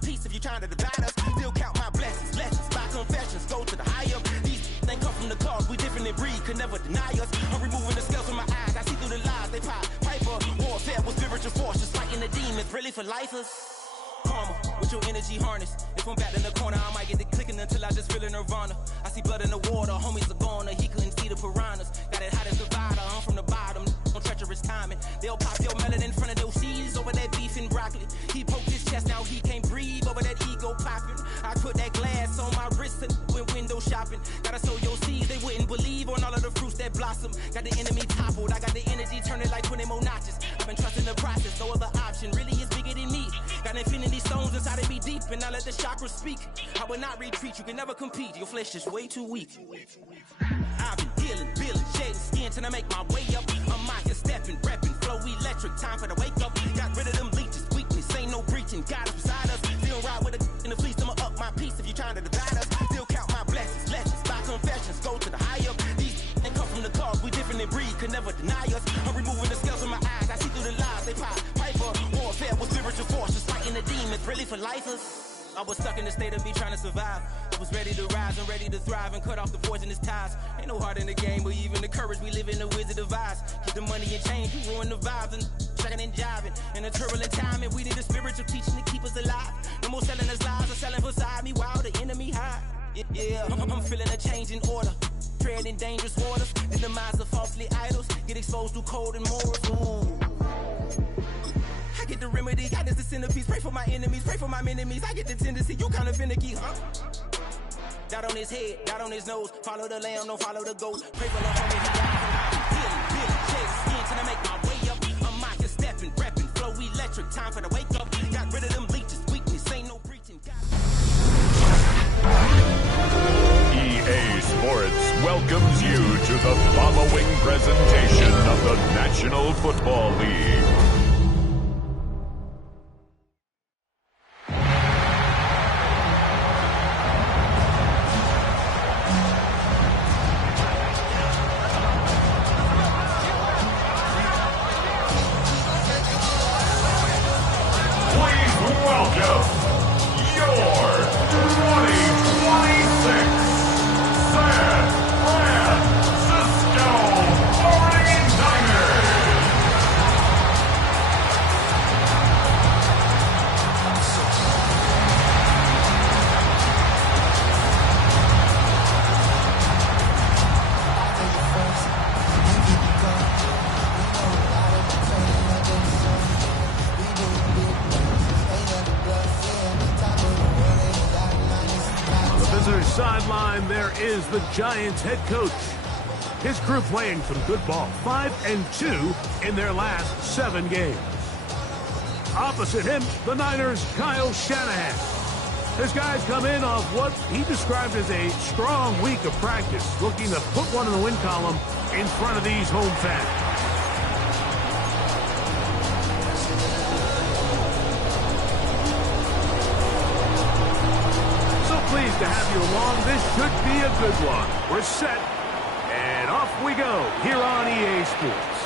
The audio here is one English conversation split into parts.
peace if you're trying to divide us. Still count my blessings, lessons, by confessions, go to the higher. These ain't come from the cause, we different in breed, could never deny us. I'm removing the scales from my eyes, I see through the lies, they pop. Piper, warfare with spiritual force, just fighting the demons, really for lifers. Karma, with your energy harness. If I'm back in the corner, I might get it clicking until I just feel a nirvana. I see blood in the water, homies are gone, he couldn't see the piranhas. Got it hot as divider, I'm from the bottom, on treacherous timing. They'll pop your melon in front of those seeds over that beef and broccoli. He poked his chest, now he can't breathe over that ego popping. I put that glass on my wrist and went window shopping. Gotta sow your seeds, they wouldn't believe on all of the fruits that blossom. Got the enemy toppled, I got the energy turning like 20 more notches. I've been trusting the process, no other option really is bigger than me. Got infinity stones inside of me deep, and I let the chakras speak. I will not retreat, you can never compete, your flesh is way too weak. I've been healing, building, shading skin till I make my way up. I'm mocking, stepping, repping, flow electric, time for the wake up. Got rid of them leeches, weakness, ain't no breaching, God is beside us. Still ride with a in the fleece, I'ma up my peace if you're trying to divide us. Still count my blessings, lessons, by confessions, go to the higher. These ain't come from the cause, we different in breed, could never deny us. I'm removing the scales from my eyes, I see through the lies, they pop. Piper, warfare with spiritual force, just fighting the demons, really for lifers. I was stuck in the state of me trying to survive. I was ready to rise and ready to thrive and cut off the poisonous ties. Ain't no heart in the game or even the courage. We live in the wizard of Oz. Get the money and change, you ruin the vibes and checking and jiving. In a turbulent time, and we need a spiritual teaching to keep us alive. No more selling us lies or selling beside me while the enemy hide. Yeah, I'm feeling a change in order. Treading dangerous waters. The demise of falsely idols. Get exposed through cold and morals. Ooh. I get the remedy, God is the centerpiece. Pray for my enemies, pray for my enemies. I get the tendency, you kinda finicky, huh? Dot on his head, dot on his nose. Follow the lamb, don't follow the ghost. Pray for love for me, he died. Healing, chase, skin till I make my way up. I'm mocking, stepping, repping, flow electric. Time for the wake up. Got rid of them leeches, weakness, ain't no preaching. EA Sports welcomes you to the following presentation of the National Football League. Sideline, there is the Giants head coach. His crew playing some good ball, 5-2 in their last 7 games. Opposite him, the Niners' Kyle Shanahan. His guys come in off what he described as a strong week of practice, looking to put one in the win column in front of these home fans. Pleased to have you along. This should be a good one. We're set, and off we go here on EA Sports.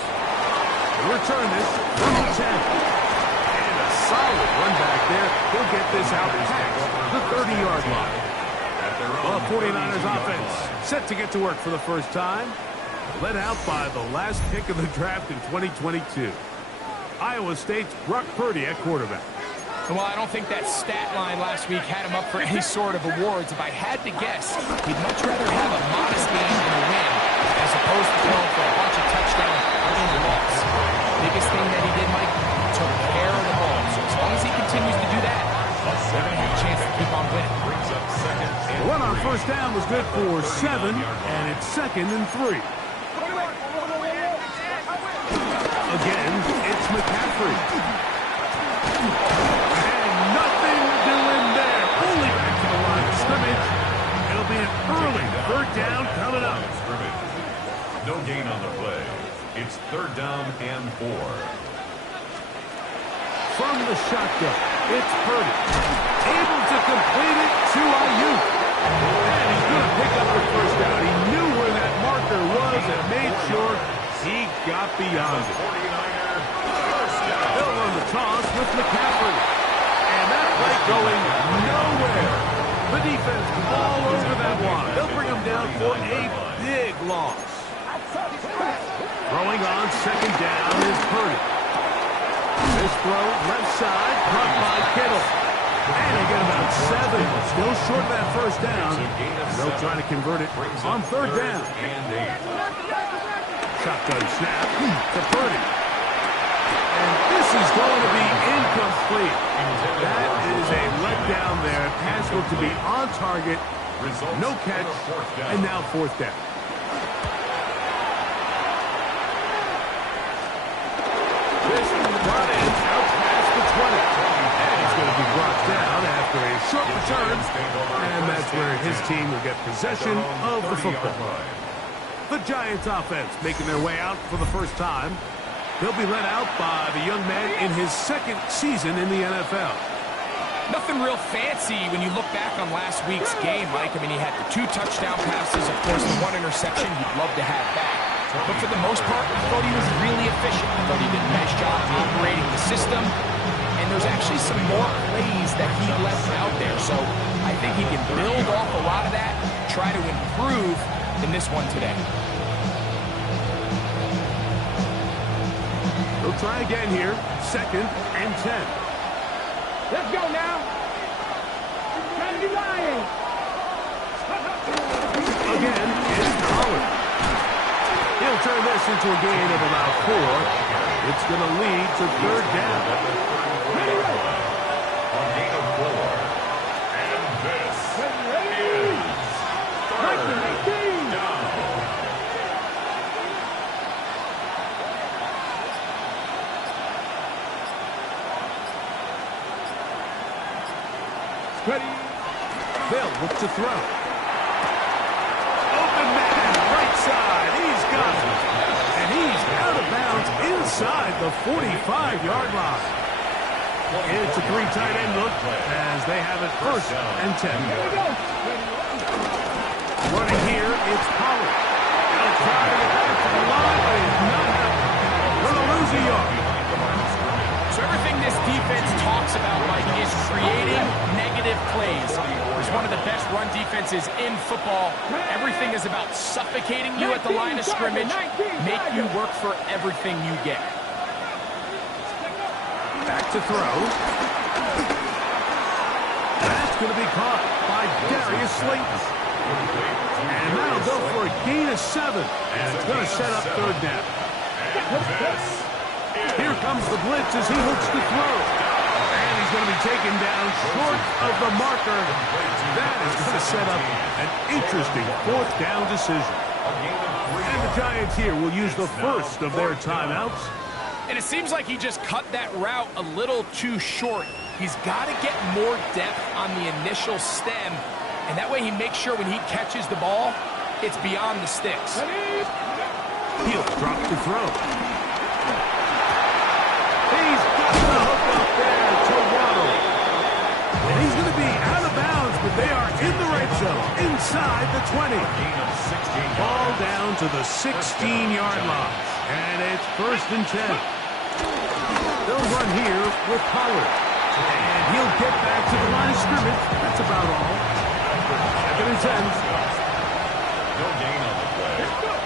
We'll return this from the 10. And a solid run back there. He'll get this out past the 30-yard line. Well, 49ers offense set to get to work for the first time. Led out by the last pick of the draft in 2022. Iowa State's Brock Purdy at quarterback. Well, I don't think that stat line last week had him up for any sort of awards. If I had to guess, he'd much rather have a modest game and a win as opposed to going for a bunch of touchdowns and a loss. Biggest thing that he did, Mike, took care of the ball. So as long as he continues to do that, they're going to have a chance to keep on winning. The run on first down was good for 7, and it's 2nd and 3. Again, it's McCaffrey. It'll be an early 3rd down coming up. No gain on the play. It's 3rd down and 4. From the shotgun, it's Purdy. Able to complete it to Ayuk. And he's going to pick up the first down. He knew where that marker was and made sure he got beyond it. They'll run the toss with McCaffrey. And that play going nowhere. The defense all over that one. They'll bring them down for a big loss. Throwing on second down is Purdy. This throw left side, caught by Kittle. And they get about 7. Still short of that first down. They'll try to convert it on third down. Shotgun snap to Purdy. And this is going to be incomplete. That is a letdown there. Pass looked to be on target. No catch. And now fourth down. This brought in out past the 20. And he's going to be brought down after a short return. And that's where his team will get possession of the football. The Giants offense making their way out for the first time. They'll be led out by the young man in his second season in the NFL. Nothing real fancy when you look back on last week's game, Mike. I mean, he had the 2 touchdown passes, of course, the 1 interception. You'd love to have that. But for the most part, I thought he was really efficient. I thought he did a nice job operating the system. And there's actually some more plays that he left out there. So I think he can build off a lot of that, try to improve in this one today. They'll try again here. Second and 10. Let's go now. Trying to be lying. Again, it's Pollard. He'll turn this into a gain of about 4. It's going to lead to third down. A gain of 4. And this is third down. Ready. They'll look to throw. Open man, right side. He's got it. And he's out of bounds inside the 45-yard line. It's a 3 tight end look as they have it first and 10. Running here, it's Pollard. They'll try to get back to the line, but he's not happening. Going to lose a yard. So everything this defense talks about, Mike, is creating negative plays. It's one of the best run defenses in football. Everything is about suffocating you at the line of scrimmage, make you work for everything you get. Back to throw. That's going to be caught by Darius Slayton. And that'll go for a gain of 7. And it's going to set up third down. Here comes the blitz as he looks to throw. And he's going to be taken down short of the marker. That is going to set up an interesting fourth down decision. And the Giants here will use the first of their timeouts. And it seems like he just cut that route a little too short. He's got to get more depth on the initial stem, and that way he makes sure when he catches the ball, it's beyond the sticks. He'll drop to throw. He's got the hook up there to Waddle. And he's going to be out of bounds, but they are in the red zone, inside the 20. Ball down to the 16-yard line. And it's first and 10. They'll run here with Pollard. And he'll get back to the line of scrimmage. That's about all. Second and 10. No gain on the play.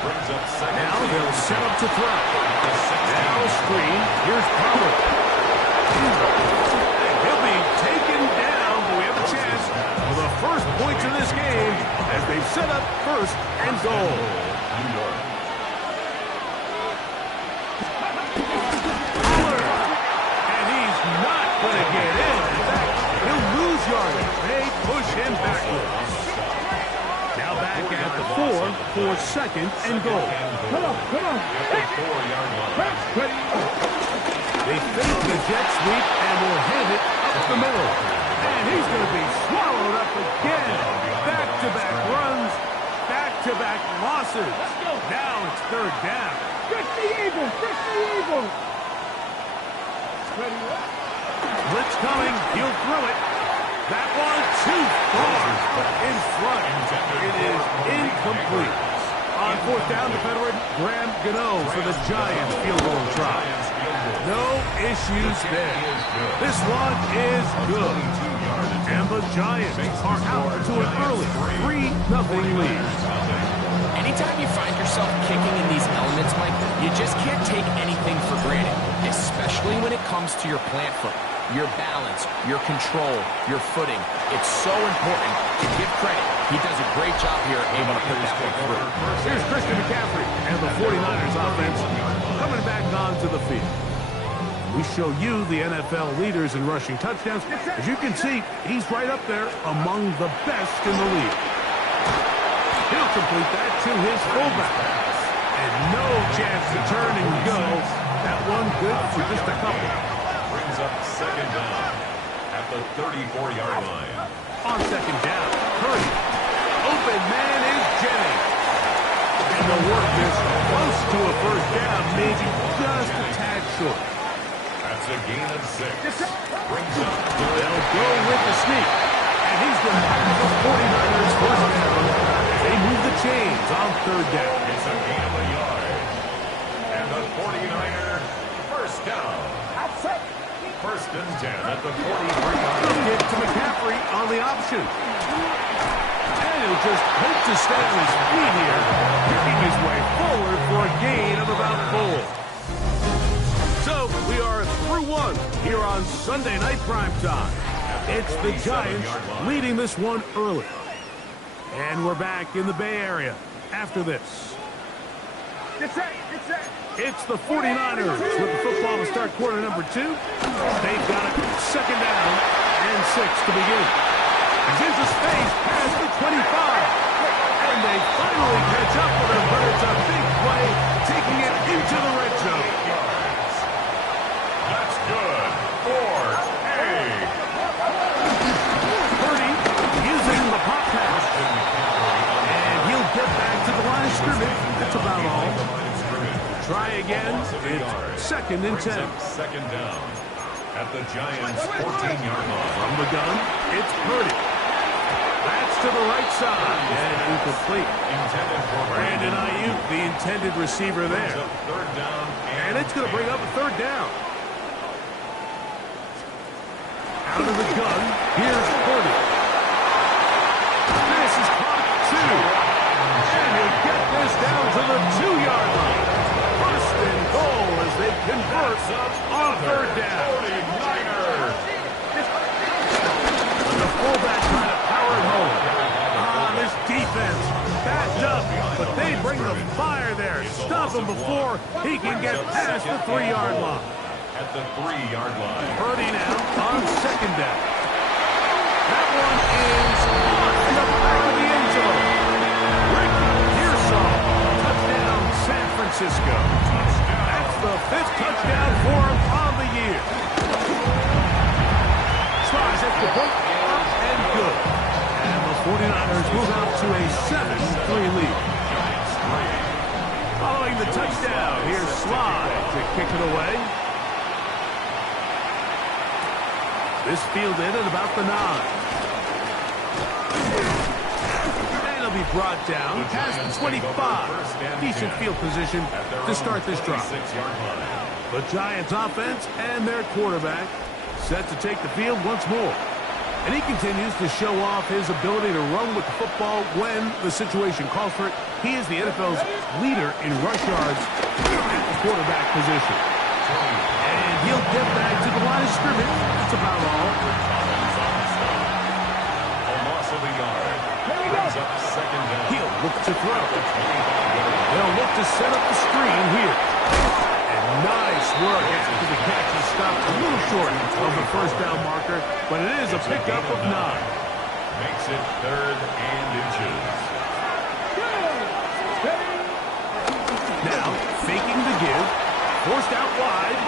Brings up second. Now they'll set up to throw. Now a screen. Here's Pollard. He'll be taken down, but we have a chance for the first points of this game as they set up first and goal. New York. Going to get in. In fact, he'll lose yardage. They push him backwards. Now back at the 4 for second and goal. Come on. They fake the jet sweep and will hand it up the middle. And he's going to be swallowed up again. Back-to-back runs, back-to-back losses. Now it's third down. Fish the eagle. Blitz coming. He'll throw it. That one too far in front. It is incomplete. On fourth down, the veteran Graham Gmen for the Giants field goal try. No issues there. This one is good. Giants are out to an early 3-0 lead. Anytime you find yourself kicking in these elements, Mike, you just can't take anything for granted, especially when it comes to your plant foot, your balance, your control, your footing. It's so important to give credit. He does a great job here, able to put that one through. Here's Christian McCaffrey and the 49ers offense coming back onto the field. We show you the NFL leaders in rushing touchdowns. As you can see, he's right up there among the best in the league. He'll complete that to his fullback. And no chance to turn and go. That one good for just a couple. Brings up second down at the 34-yard line. On second down, Purdy. Open man is Jennings. And the work is close to a first down, maybe just a tad short. That's a gain of 6. Brings up They'll go with the sneak. And he's the man of the 49ers first down. They move the chains on third down. It's a gain of a yard. And the 49er first down. First and 10 at the 43-yard line. Get to McCaffrey on the option. And he'll just hope to stay on his feet here, picking his way forward for a gain of about 4. So we are through one here on Sunday Night Primetime. It's the Giants leading this one early. And we're back in the Bay Area after this. It's the 49ers with the football to start quarter number 2. They've got it second down and 6 to begin. He's into space past the 25. And they finally catch up with him, but it's a big play, taking it into the red zone. That's good for A. Purdy using the pop pass. And he'll get back to the line of scrimmage. That's about all. Try again. It's second and 10. Second down at the Giants' 14-yard line. From the gun, it's Purdy. That's to the right side. And incomplete. Intended for Brandon Ayuk, the intended receiver there. Third down. And it's going to bring up a third down. Out of the gun, here's Purdy. This is caught 2. And he'll get this down to the 2-yard line. First and goal as they convert on third down. 49ers. The fullback trying to power it home. This defense backed up, but they bring the fire there. Stop him before he can get past the 3-yard line. At the 3-yard line. Purdy now on second down. That one is in the back of the end zone. Rick Pearsall, touchdown San Francisco. That's the 5th touchdown for him on the year. Tries at the point, up and good. And the 49ers move out to a 7-3 lead. Following the touchdown, here's Slide to kick it away. This fielded at about the 9. And he'll be brought down past the 25. Decent field position to start this drive. The Giants offense and their quarterback set to take the field once more. And he continues to show off his ability to run with the football when the situation calls for it. He is the NFL's leader in rush yards at the quarterback position. And he'll get back to the line of scrimmage. That's about all. A loss of a yard. Brings up second down. He'll look to throw. They'll look to set up the screen here. And nice work after the catch. He stopped a little short of the first down marker, but it is a pickup of 9. Makes it 3rd and inches. Now, faking the give. Forced out wide.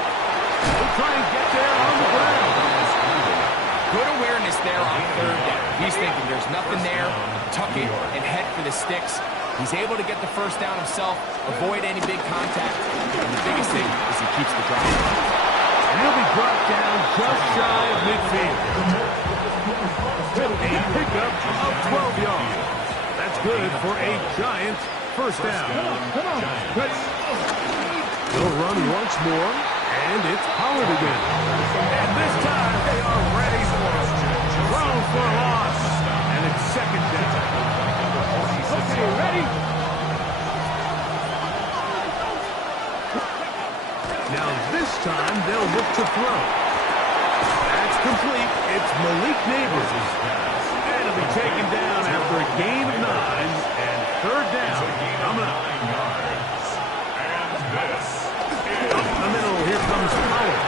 He'll try and get there on the ground. Good awareness there on third down. He's thinking there's nothing there. Tuck it and head for the sticks. He's able to get the first down himself, avoid any big contact. And the biggest thing is he keeps the drive. And he'll be brought down just shy of midfield. A pickup of 12 yards. That's good for a Giants first down. They'll run once more, and it's Pollard again. And this time they are ready for it. Thrown for a loss. time, they'll look to throw. That's complete. It's Malik Neighbors. And it'll be taken down after a gain of 9 and third down coming up. Up the middle, here comes Pollard.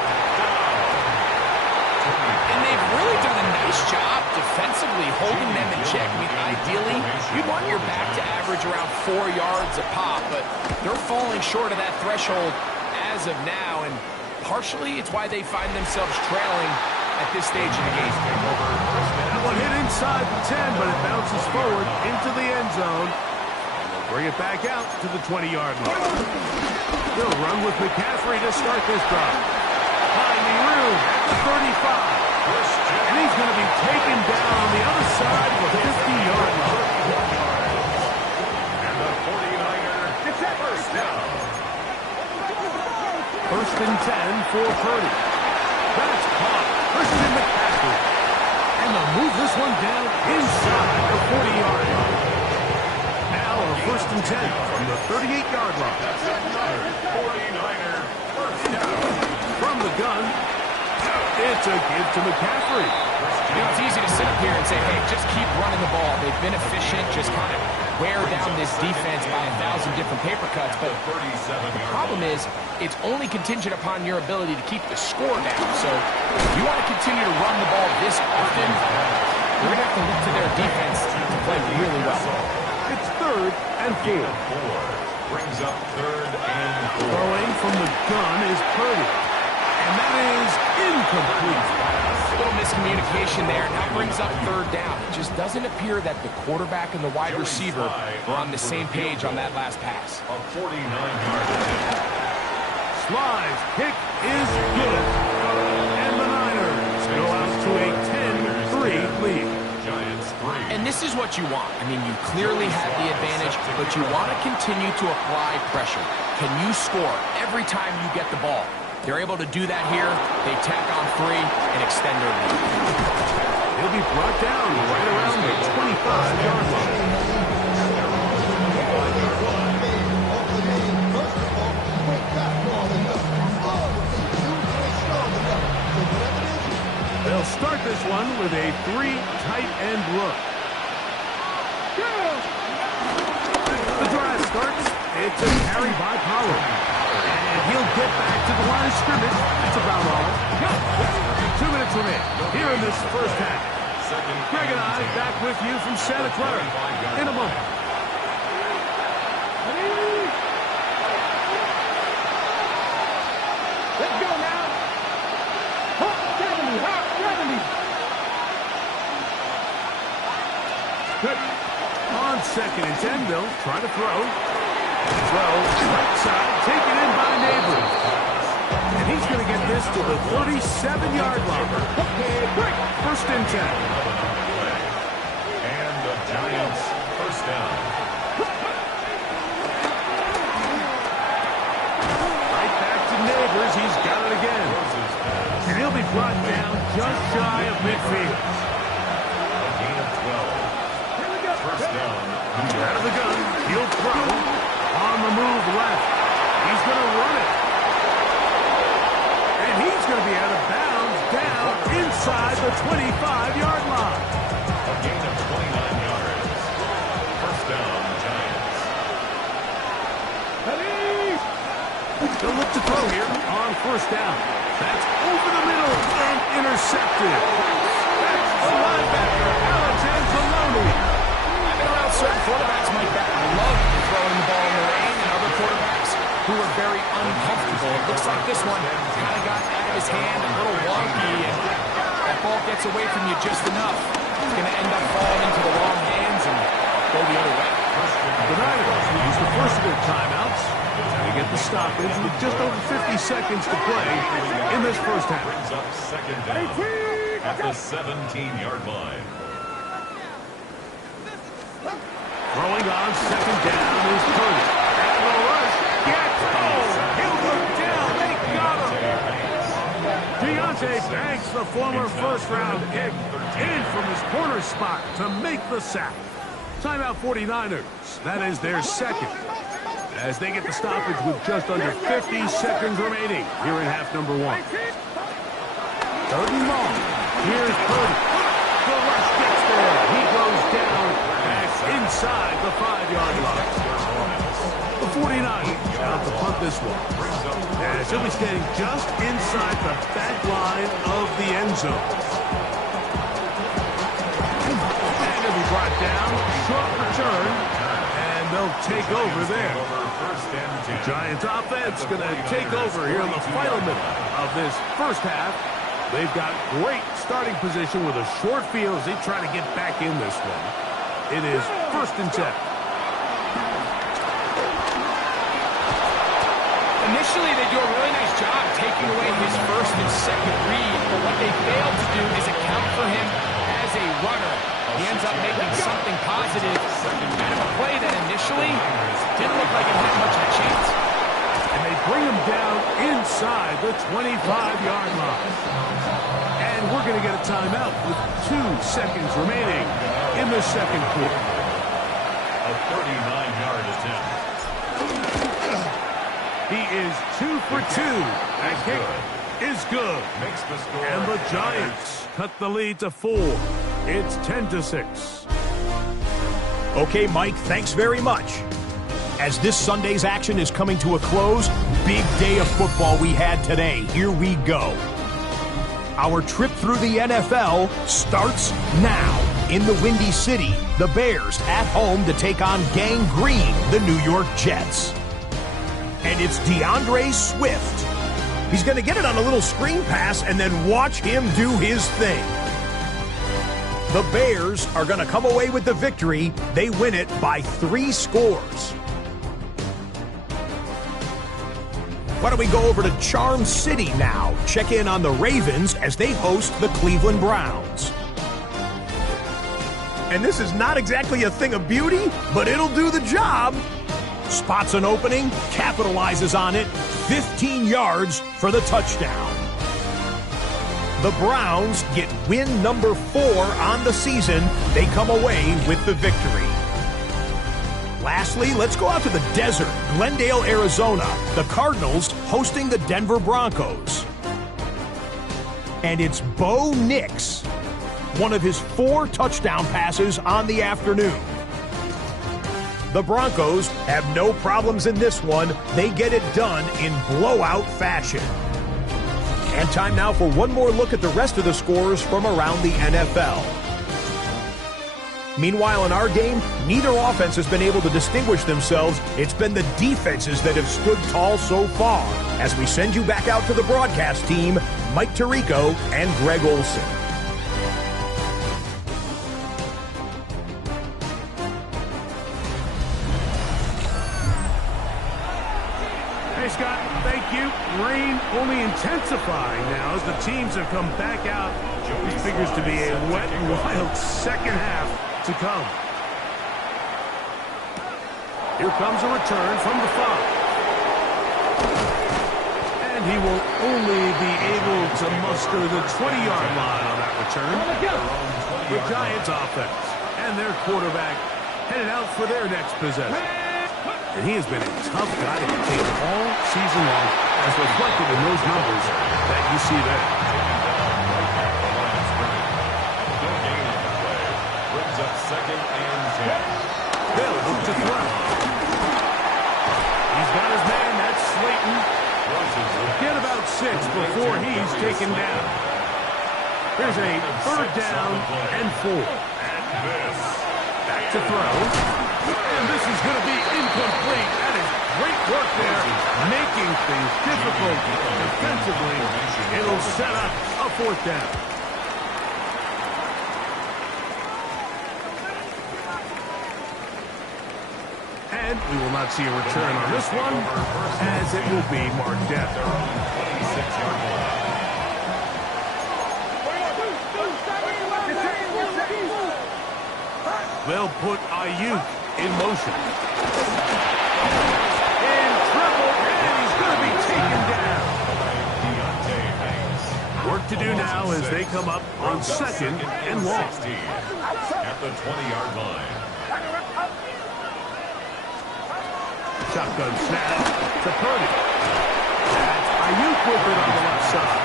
And they've really done a nice job defensively holding them in check. I mean, ideally, you'd want your back to average around 4 yards a pop, but they're falling short of that threshold as of now, and partially it's why they find themselves trailing at this stage of the game. That one hit inside the 10, but it bounces forward into the end zone. And they'll bring it back out to the 20-yard line. They'll run with McCaffrey to start this drive. Finding room at the 35. And he's going to be taken down on the other side of the 50-yard line. And the 49er gets that first down. First and 10 for Purdy. That's caught. Christian McCaffrey. And they'll move this one down inside the 40-yard line. Now a first and 10 from the 38-yard line. That's another 49er first down. From the gun, it's a give to McCaffrey. You know, it's easy to sit up here and say, hey, just keep running the ball. They've been efficient, just kind of wear down this defense by 1,000 different paper cuts. But the problem is, it's only contingent upon your ability to keep the score down. So if you want to continue to run the ball this often, you're going to have to look to their defense to play really well. It's third and 4. Brings up third and 4. Throwing from the gun is Purdy. And that is incomplete. A little miscommunication there. Now brings up third down. It just doesn't appear that the quarterback and the wide receiver are on the same page on that last pass. A 49-yard attempt. Sly's kick is good. And the Niners go out to a 10-3 lead. Giants 3. And this is what you want. I mean, you clearly have the advantage, but you want to continue to apply pressure. Can you score every time you get the ball? They're able to do that here. They tack on 3 and extend their lead. He'll be brought down right around the 25-yard line. They'll start this one with a 3 tight end look. The drive starts. It's a carry by Pollard. And he'll get back to the line of scrimmage. That's about all. 2 minutes remain here in this first half. Greg and I back with you from Santa Clara in a moment. Let's go now. Hot 70, hot 70. Good. On second and 10, they'll try to throw. Throw, right side, taken in by Neighbors. And he's going to get this to the 37-yard line. First and 10. And the Giants first down. Right back to Neighbors. He's got it again. And he'll be brought down just shy of midfield. A gain of 12. First down. Out of the gun. He'll throw. On the move left. He's going to run it. And he's going to be out of bounds down inside the 25-yard line. A gain of 29 yards. First down, Giants. They'll look to throw here on first down. That's over the middle and intercepted. That's the linebacker, Alex Anzalone. I've been around certain quarterbacks, Mike, that love throwing the ball in the rain, and other quarterbacks who are very uncomfortable. It looks like this one kind of got out of his hand, a little wonky, and that ball gets away from you just enough. It's going to end up falling into the wrong hands and go the other way. The Niners use the first of their timeouts. They get the stoppage with just over 50 seconds to play in this first half. Brings up second down at the 17-yard line. Throwing on second down is Purdy. And the rush gets he'll look down. They got him. Deontay Banks, the former first-round pick, in from his corner spot to make the sack. Timeout 49ers. That is their second. as they get the stoppage with just under 50 seconds remaining here in half number 1. 3rd and long. Here's Purdy. The rush gets there. He goes down back inside the 5-yard line. The 49ers out to punt this one. As he'll be standing just inside the back line of the end zone. And he'll be brought down. Short return. And they'll take over there. The Giants offense going to take over here in the final minute of this first half. They've got great starting position with a short field as they try to get back in this one. It is 1st and 10. Initially, they do a really nice job taking away his first and second read, but what they failed to do is account for him as a runner. He ends up making something positive out of a play that initially didn't look like it had much of a chance. And they bring him down inside the 25-yard line. And we're going to get a timeout with 2 seconds remaining in the second quarter. A 39-yard attempt. He is 2 for 2. That kick is good. Makes the score. And the Giants cut the lead to 4. It's 10-6. Okay, Mike, thanks very much. As this Sunday's action is coming to a close, big day of football we had today. Here we go. Our trip through the NFL starts now. In the Windy City, the Bears at home to take on Gang Green, the New York Jets. And it's DeAndre Swift. He's going to get it on a little screen pass and then watch him do his thing. The Bears are going to come away with the victory. They win it by 3 scores. Why don't we go over to Charm City now? Check in on the Ravens as they host the Cleveland Browns. And this is not exactly a thing of beauty, but it'll do the job. Spots an opening, capitalizes on it, 15 yards for the touchdown. The Browns get win number 4 on the season. They come away with the victory. Lastly, let's go out to the desert, Glendale, Arizona. The Cardinals hosting the Denver Broncos. And it's Bo Nix, one of his 4 touchdown passes on the afternoon. The Broncos have no problems in this one. They get it done in blowout fashion. And time now for one more look at the rest of the scores from around the NFL. Meanwhile, in our game, neither offense has been able to distinguish themselves. It's been the defenses that have stood tall so far. As we send you back out to the broadcast team, Mike Tirico and Greg Olson. Hey, Scott, thank you. Rain only intensifying now as the teams have come back out. This figures to be a wet and wild second half to come. Here comes a return from the 5. And he will only be able to muster the 20-yard line on that return. The Giants offense and their quarterback headed out for their next possession. And he has been a tough guy to take all season long, as reflected in those numbers that you see there. Brings up 2nd and 10. They'll look to throw. He's got his man, that's Slayton. Get about 6 before he's taken down. Here's a 3rd down and 4. Back to throw. And this is going to be incomplete. That is great work there, making things difficult defensively. It'll set up a 4th down. And we will not see a return on this one, as it will be marked down. They'll put Ayuk in motion. In trouble, and he's going to be taken down. Work to do now as they come up on 2nd and long. At the 20-yard line. Shotgun snap to Purdy. That's Ayuk with it on the left side.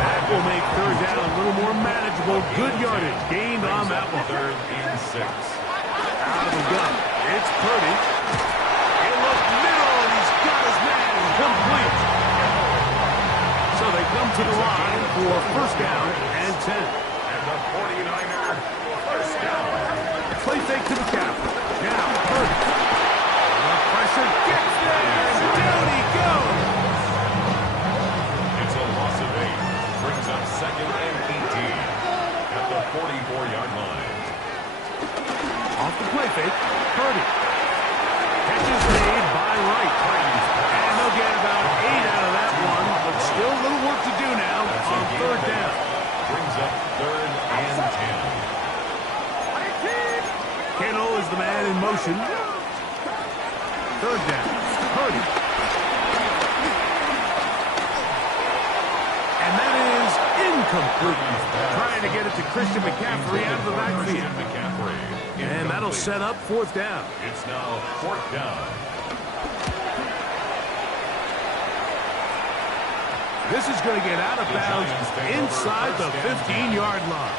That will make third down a little more manageable. Good yardage gained on that one. 3rd and 6. Out of the gun. It's Purdy. He'll look middle, and he's got his man complete. So they come to the line for first down and 10. And the 49er first down. Play fake to McCaffrey. Now Purdy. The pressure gets there. Down he goes. It's a loss of 8. Brings up 2nd and 18 at the 44-yard line. Off the play fake. Purdy. Catch is made by Wright. And they'll get about 8 out of that one, but still a little work to do now on third down. Brings up 3rd and 10. Kittle is the man in motion. Third down. Purdy. And that is incomplete. Trying to get it to Christian McCaffrey out of the backfield. And that'll set up fourth down. It's now 4th down. This is going to get out of bounds inside the 15-yard line.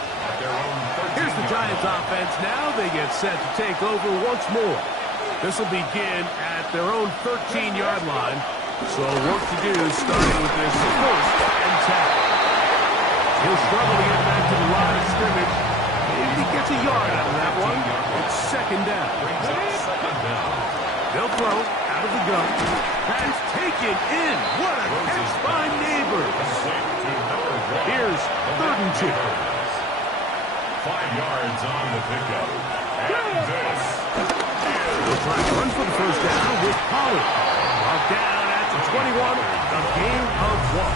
Here's the Giants offense now. They get set to take over once more. This will begin at their own 13-yard line. So work to do starting with this first and 10. He'll struggle to get back to the line of scrimmage. Maybe he gets a yard out of that one. It's second down. They'll throw out of the gun. That's taken in. What a catch by Neighbors. Here's 3rd and 2. 5 yards on the pickup. And this They'll try to run for the first down with Pollard. Brought down at the 21. A gain of 1.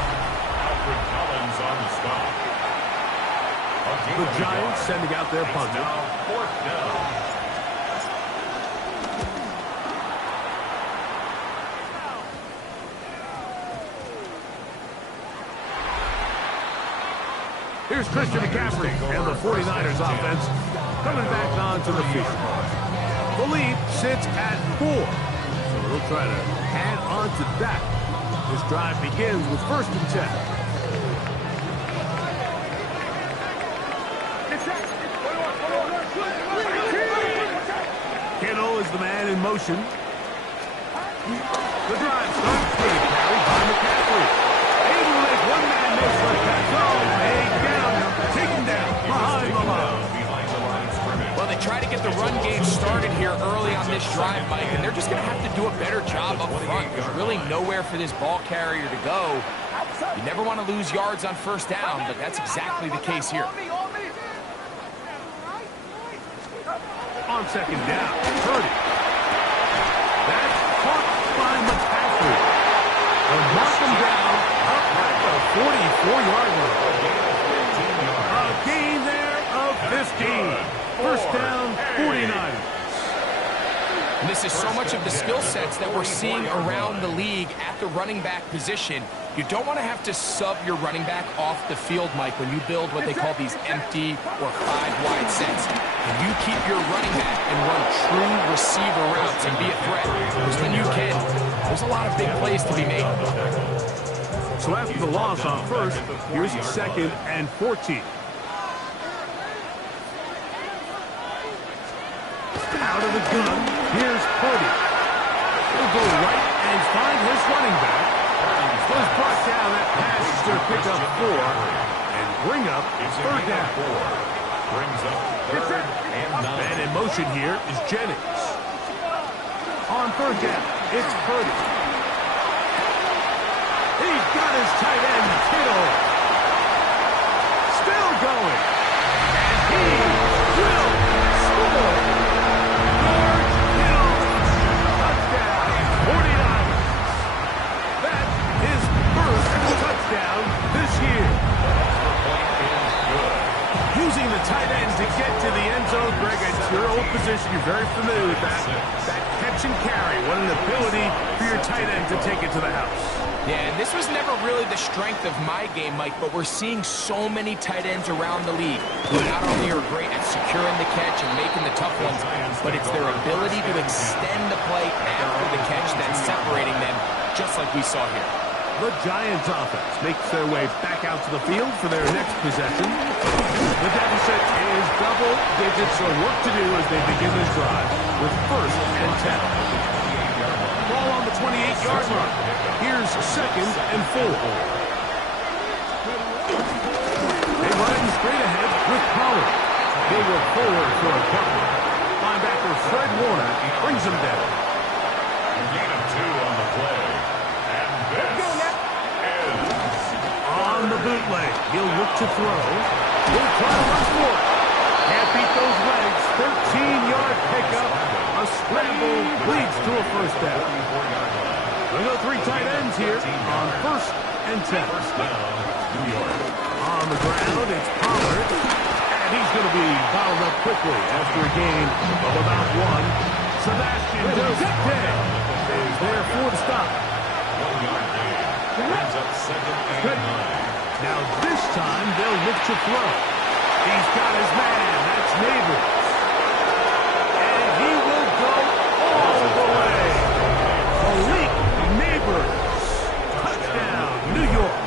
Alfred Collins on the stop. The Giants sending out their punter. Now 4th down. Here's Christian McCaffrey and the 49ers offense coming back onto the field. The lead sits at 4. So they'll try to add on to that. This drive begins with 1st and 10. Kittle is the man in motion. The drive starts with a carry by McCaffrey. Able to make one man miss like that. Take him down behind the line. Well, they try to get the run game started here early on this drive, Mike, and they're just going to have to do a better job up front. There's really nowhere for this ball carrier to go. You never want to lose yards on first down, but that's exactly the case here. On second down, Purdy. That's caught by McCaffrey. They'll knock him down up at the 44-yard line. A gain there of 15. First down, 49ers. And this is so much of the skill sets that we're seeing around the league at the running back position. You don't want to have to sub your running back off the field, Mike, when you build what they call these empty or 5-wide sets. Can you keep your running back and run true receiver routes and be a threat? Because when you can, there's a lot of big plays to be made. So after the loss on first, here's 2nd and 14. Out of the gun, here's Purdy. He'll go right and find his running back. Was brought down. That pass is going to pick up 4 and bring up 3rd down. Brings up 3rd and 9. Man in motion here is Jennings. On 3rd down, it's Purdy. He's got his tight end, Kittle. Still going. And he will score. George Kittle. Touchdown. 49ers. That is first touchdown this year. Using the tight end to get to the end zone, Greg, it's your old position. You're very familiar with that. That catch and carry. What an ability for your tight end to take it to the house. Yeah, and this was never really the strength of my game, Mike, but we're seeing so many tight ends around the league who not only are great at securing the catch and making the tough ones, but it's their ability to extend the play after the catch that's separating them, just like we saw here. The Giants offense makes their way back out to the field for their next possession. The deficit is double digits, so work to do as they begin this drive with 1st and 10. Ball on the 28-yard line. Here's 2nd and 4. They run straight ahead with Pollard. They will forward for a couple. Linebacker Fred Warner brings him down. Gain of 2 on the play. And this is on the bootleg. He'll look to throw. He'll try to run for it. Can't beat those legs. 13-yard pickup. A scramble leads to a 1st down. We'll go 3 tight ends here on 1st and 10. On the ground, it's Pollard. And he's going to be bottled up quickly after a gain of about 1. Sebastian Joseph is there for the stop. 1-yard gain. Brings up 2nd and 9. Now this time they'll look to throw. He's got his man. That's Neighbors. And he will go all the way. Malik Neighbors. Touchdown, New York.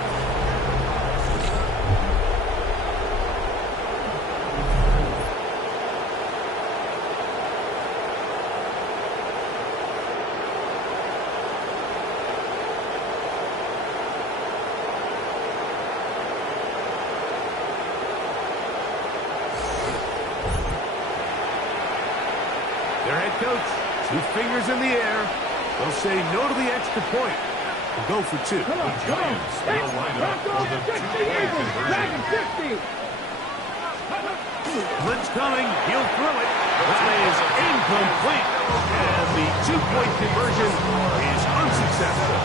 Their head coach, 2 fingers in the air. They'll say no to the extra point. We'll go for 2. The Giants will line up for the 2-point conversion. Blitz coming. He'll throw it. That is incomplete. And the 2-point conversion is unsuccessful.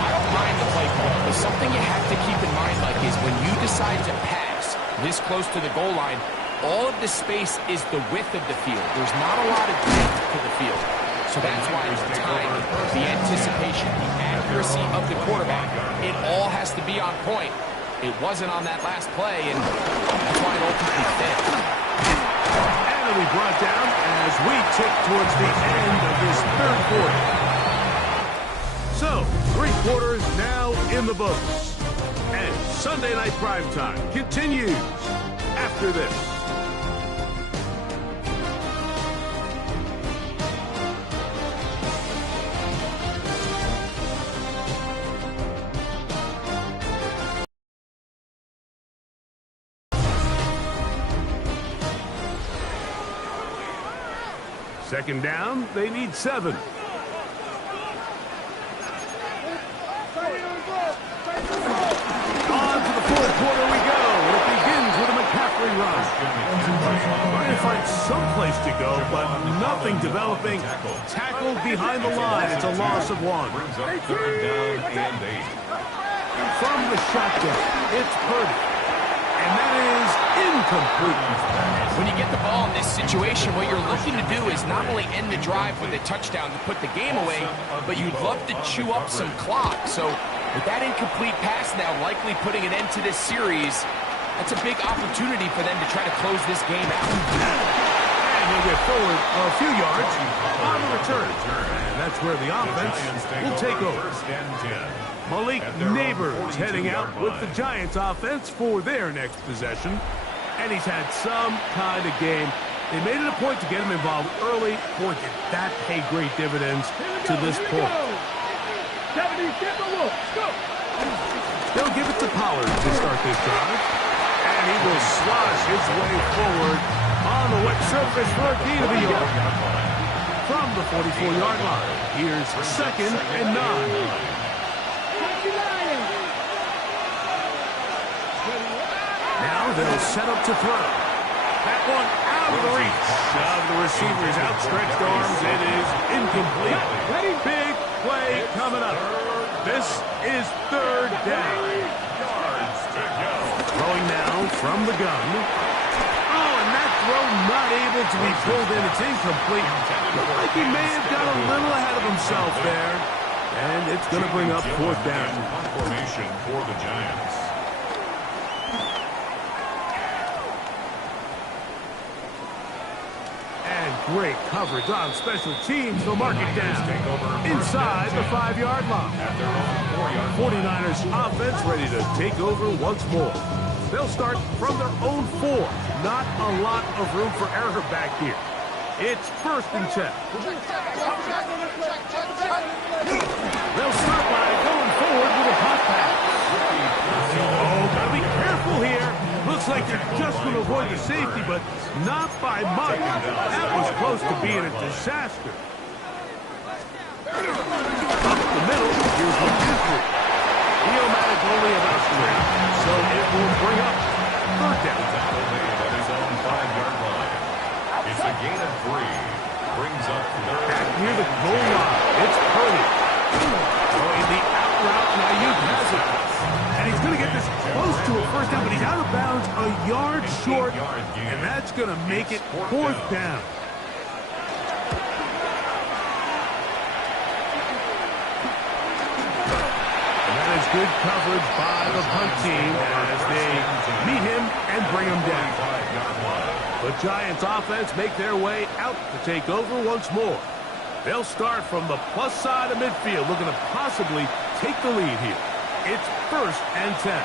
I don't mind the play call, but something you have to keep in mind, like, is when you decide to pass this close to the goal line, all of the space is the width of the field. There's not a lot of depth to the field. So that's why the timing, the anticipation, the accuracy of the quarterback, it all has to be on point. It wasn't on that last play, and that's why it ultimately failed. And it'll be brought down as we tick towards the end of this 3rd quarter. So, 3 quarters now in the books. And Sunday Night Primetime continues after this. Second down, they need 7. On to the 4th quarter we go. It begins with a McCaffrey run. Trying to find some place to go, but nothing developing. Tackled behind the line. It's a loss of 1. Brings up 3rd down and 8. From the shotgun, it's Purdy. And that is incomplete. When you get the ball in this situation, what you're looking to do is not only end the drive with a touchdown to put the game away, but you'd love to chew up some clock. So with that incomplete pass now likely putting an end to this series, that's a big opportunity for them to try to close this game out. And he'll get forward a few yards on the return. And that's where the offense will take over. 1st and 10. Malik Neighbors heading out with the Giants offense for their next possession. And he's had some kind of game. They made it a point to get him involved early. Boy, did that pay great dividends to this point. They'll give it to Pollard to start this drive. And he will slosh his way forward on the wet surface for a gain of a yard. From the 44-yard line, here's 2nd and 9. Now they'll set up to throw. That one out of the reach of the receiver's outstretched arms. It is incomplete. Big play coming up. This is 3rd down. Throwing now from the gun. Oh, and that throw not able to be pulled in. It's incomplete. Looked like he may have got a little ahead of himself there. And it's going to bring up 4th down. Formation for the Giants. great coverage on special teams. They'll mark it down inside the 5-yard line. 49ers offense ready to take over once more. They'll start from their own 4. Not a lot of room for error back here. It's 1st and 10. They'll start by going forward with a hot pass. Oh, gotta be careful here. Looks like they're just going to avoid the safety, but not by much. That was close to being a disaster. Up the middle, here's the Q3. Neomatic only about 3, so it will bring up 3rd down. At his own 5-yard line. It's a gain of 3. Brings up 3rd. Back near the goal line, it's Purdy. Throwing the out route, now you has it. And he's going to get this close to a 1st down, but he's out of bounds a yard short, and that's going to make it 4th down. And that is good coverage by the punt team as they meet him and bring him down. The Giants offense make their way out to take over once more. They'll start from the plus side of midfield, looking to possibly take the lead here. It's 1st and 10.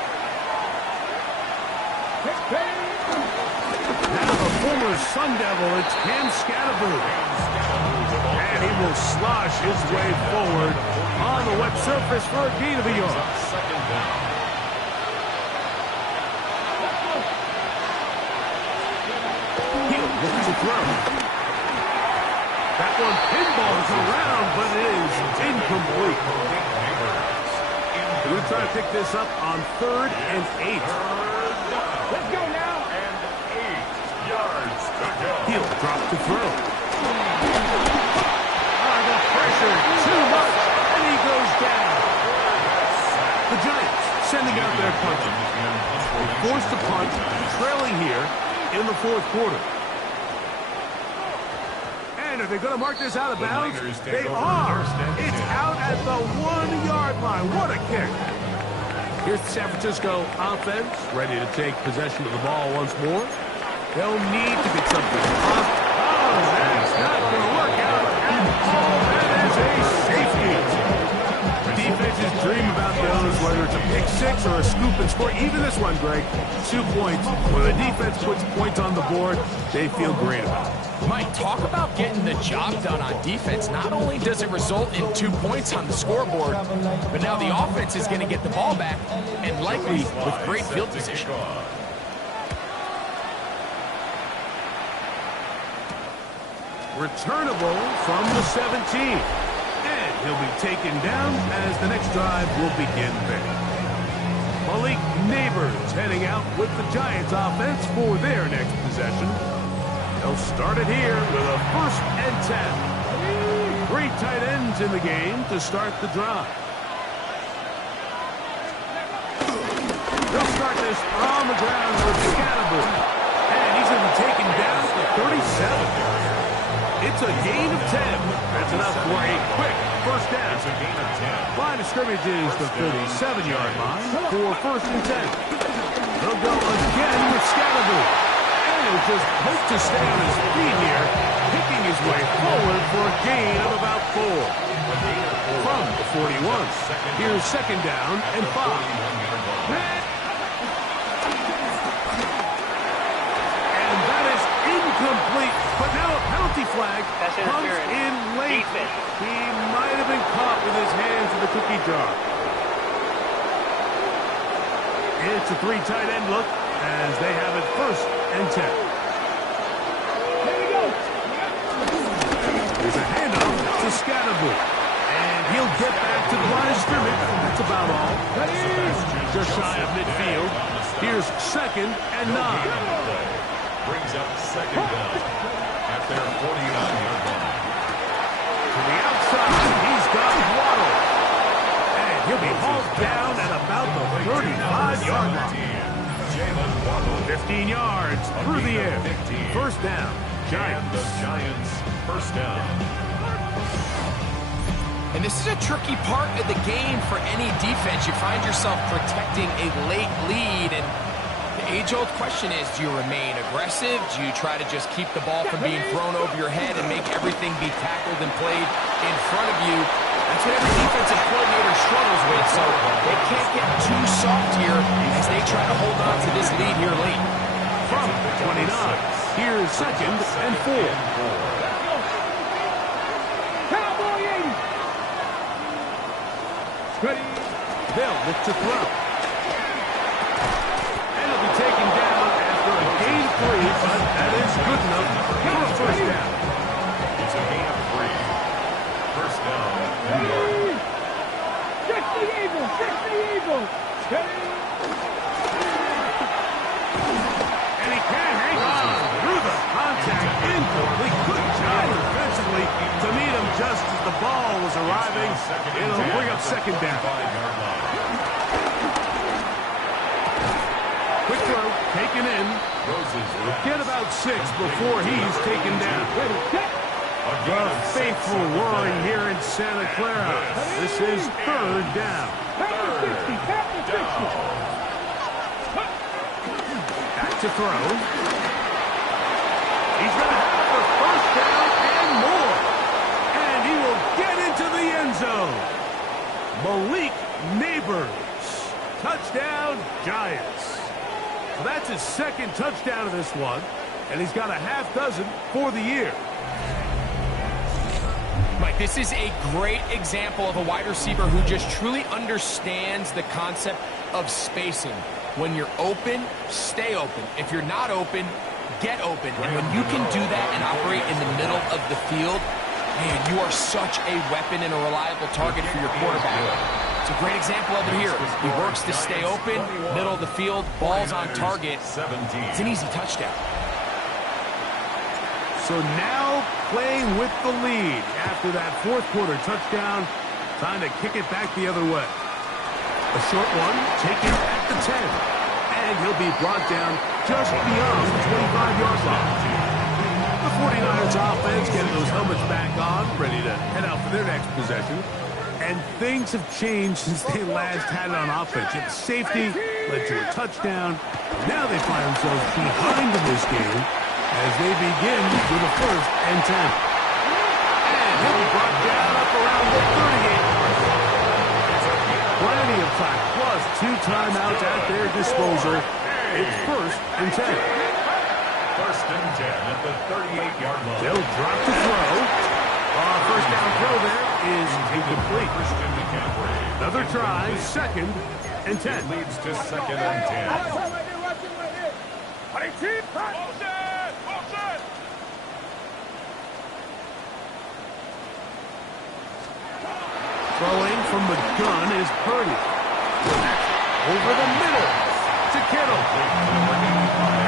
Now the former Sun Devil, it's Cam Scatterboot. And he will slosh his way forward on the wet surface for a gain of a yard. 2nd down. He'll look to throw. That one pinballs around, but it is incomplete. We'll try to pick this up on 3rd and 8. Let's go now. And 8 yards to go. He'll drop to throw. The pressure, too much, and he goes down. The Giants sending out their punter. They forced the punt, trailing here in the 4th quarter. And are they going to mark this out of bounds? They are. It's out at the 1-yard line. What a kick. Here's the San Francisco offense, ready to take possession of the ball once more. They'll need to get something off. Oh, that's not going to work out at all. That is a safety. Defenses dream about those, whether it's a pick 6 or a scoop and score. Even this one, Greg, 2 points. When the defense puts points on the board, they feel great about it. Mike, talk about getting the job done on defense. Not only does it result in 2 points on the scoreboard, but now the offense is going to get the ball back, and likely with great field position. Returnable from the 17. And he'll be taken down as the next drive will begin there. Malik Neighbors heading out with the Giants offense for their next possession. They'll start it here with a 1st and 10. 3 tight ends in the game to start the drive. They'll start this on the ground with Scatterboot. And he's going to be taken down to 37. It's a gain of 10. That's enough for a quick 1st down. It's a gain of 10. Line of scrimmage is the 37-yard line for 1st and 10. They'll go again with Scatterboot. And he'll just hope to stay on his feet here, picking his way forward for a gain of about 4. From the 41. Here's 2nd down and 5. Incomplete, but now a penalty flag comes in late. He might have been caught with his hands in the cookie jar. It's a 3 tight end look as they have it 1st and 10. Here we go. There's a handoff to Scatterboot. And he'll get back to the line of scrimmage. That's about all. Just shy of midfield. Here's 2nd and 9. Brings up 2nd down at their 49-yard line. To the outside, he's got Waddle. And he'll be hauled down at about the 35-yard line. 15 yards through the air. 1st down, Giants. The Giants, 1st down. And this is a tricky part of the game for any defense. You find yourself protecting a late lead, and age-old question is, do you remain aggressive? Do you try to just keep the ball from being thrown over your head and make everything be tackled and played in front of you? That's what every defensive coordinator struggles with, so they can't get too soft here as they try to hold on to this lead here late. From 29, here's 2nd and 4. Cowboy 80. Ready. They'll look to throw. And it'll be taken down after a gain of 3, but that is good enough for a first down. It's a gain of 3. First down, New York. 60 Eagles. 60 Eagles. And he can't hang on through the contact. Incomplete. Good job defensively to meet him just as the ball was arriving. It'll bring up 2nd down. Quick throw, taken in. Get about 6 before he's taken down. The faithful roaring here in Santa Clara. This is 3rd down. Back to throw. He's going to have the first down and more. And he will get into the end zone. Malik Neighbors. Touchdown, Giants. So that's his 2nd touchdown of this one. And he's got a half dozen for the year. Mike, this is a great example of a wide receiver who just truly understands the concept of spacing. When you're open, stay open. If you're not open, get open. And when you can do that and operate in the middle of the field, man, you are such a weapon and a reliable target for your quarterback. It's a great example of it here. He works to stay open, middle of the field, ball's on target. It's an easy touchdown. So now playing with the lead after that 4th quarter touchdown. Time to kick it back the other way. A short one taken at the 10. And he'll be brought down just beyond the 25-yard line. The 49ers offense getting those helmets back on, ready to head out for their next possession. And things have changed since they last had it on offense. It's safety, led to a touchdown. Now they find themselves behind in this game as they begin with a 1st and 10. And he'll be brought down up around the 38. Plenty of time, plus 2 timeouts at their disposal. It's 1st and 10. 1st and 10 at the 38-yard line. They'll drop to throw. First down throw there is incomplete. Another try, 2nd and 10. Leads to 2nd and 10. Throwing from the gun is Purdy. Over the middle to Kittle.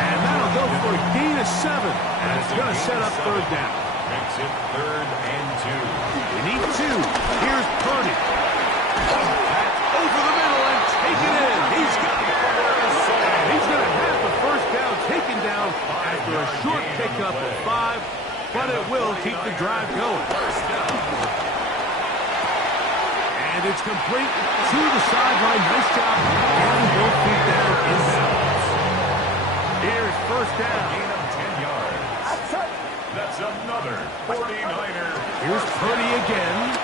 And that'll go for a gain of 7. And it's going to set up 3rd down. Makes it 3rd and 2. They need 2. Here's Purdy. Over the middle and taken in. He's got it. And he's going to have the first down taken down after a short pickup of 5. But it will keep the drive going. And it's complete to the sideline. Nice job. And both feet down in bounds. Here's 1st down. Gain of 10 yards. That's another 49er. Here's Purdy again.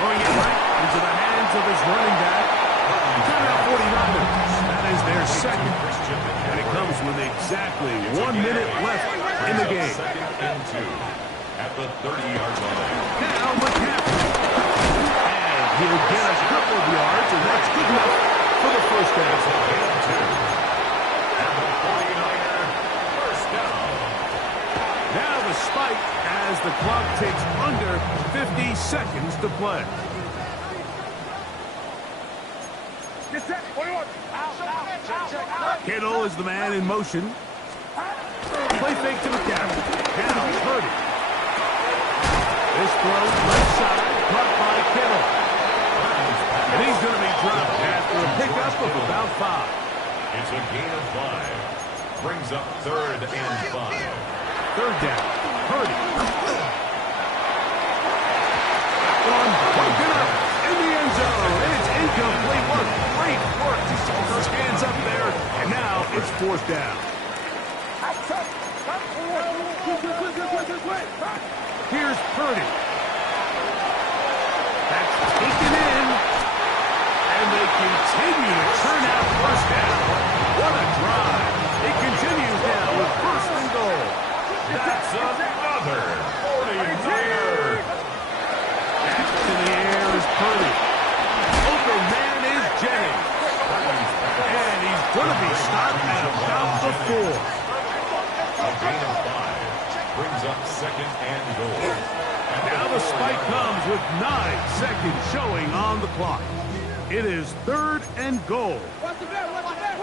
Throwing it right into the hands of his running back. Timeout 49ers. That is their 2nd. And it comes with exactly 1 minute left in the game. 2nd and 2 at the 30-yard line. Now McCaffrey. And he'll get a couple of yards, and that's good enough for the first down. And the 49er first down. Now the spike as the clock takes under 50 seconds to play. Kittle is the man in motion. Play fake to McCaffrey. Now Purdy. This throw left side, caught by Kittle. And he's going to be dropped after a pickup of about 5. It's a gain of 5. Brings up 3rd and 5. 3rd down. Purdy. One broken up in the end zone. And it's incomplete. What great work to keep those hands up there And now it's fourth down. Here's Purdy. That's taken in. And they continue to turn out first down. What a drive. It continues now with first and goal. That's another 49er. Back in the air is Purdy. Open man is Jennings. And he's going to be stopped at about the 4. A gain of 5 brings up second and goal. Now the spike comes with 9 seconds showing on the clock. It is third and goal. Watch the back, watch the back.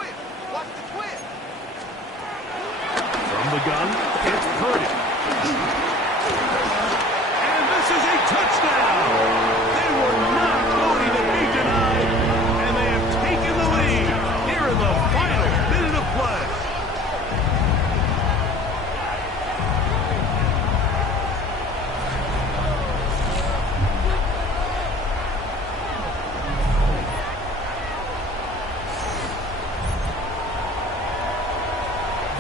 Watch the twin. From the gun, it's Purdy. And this is a touchdown. They were not going to be denied, and they have taken the lead here in the final minute of play.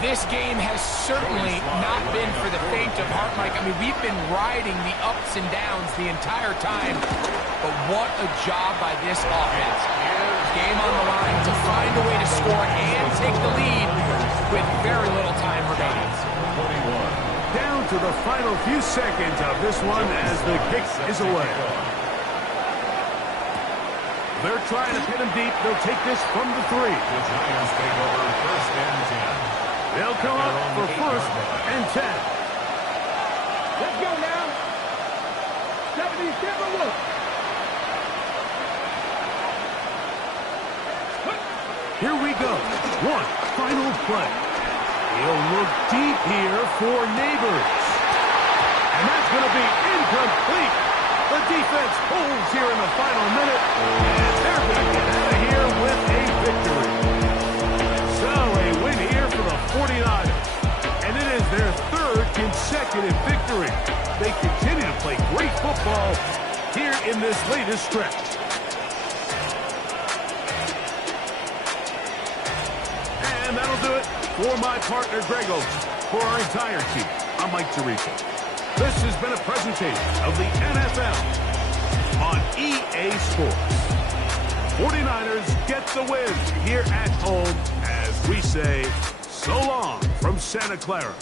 This game has certainly not been for the faint of heart, Mike. I mean, we've been riding the ups and downs the entire time, but what a job by this offense. Game on the line to find a way to score and take the lead with very little time remaining. Down to the final few seconds of this one as the kick is away. They're trying to pin him deep. They'll take this from the 3. The Giants take over first and 10. They'll come up for first and 10. Let's go now. 77 look. Here we go. One final play. He'll look deep here for Neighbors. And that's going to be incomplete. The defense holds here in the final minute. And they're going to get out of here with a victory. So a win here for the 49ers. And it is their third consecutive victory. They continue to play great football here in this latest stretch. And that'll do it for my partner, Greg Oaks. For our entire team, I'm Mike Tirico. This has been a presentation of the NFL on EA Sports. 49ers get the win here at home as we say so long from Santa Clara.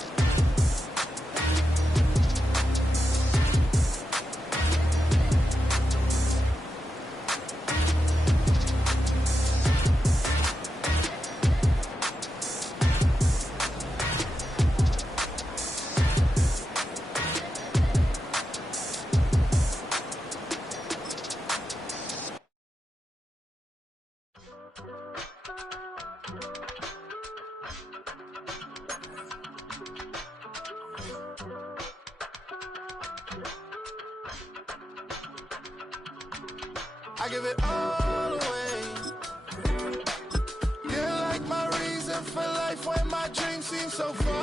I give it all away. You're like my reason for life when my dreams seem so far